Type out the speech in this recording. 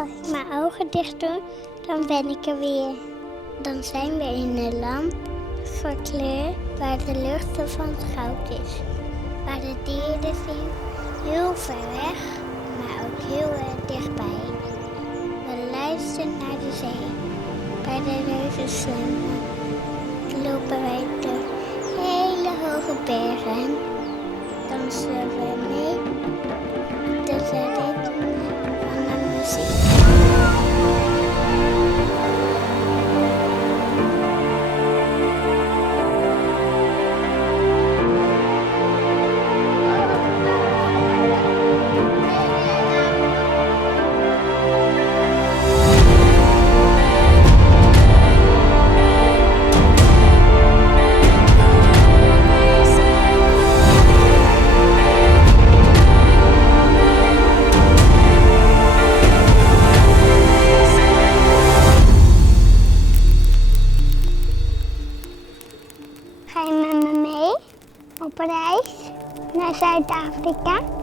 Als ik mijn ogen dicht doe, dan ben ik er weer. Dan zijn we in een land van kleur waar de lucht van goud is. Waar de dieren zien, heel ver weg, maar ook heel erg dichtbij. We luisteren naar de zee, bij de reuzen zwemmen. Lopen wij door hele hoge bergen. Dansen we mee, de ritme van de muziek. Ga je met me mee op reis naar Zuid-Afrika?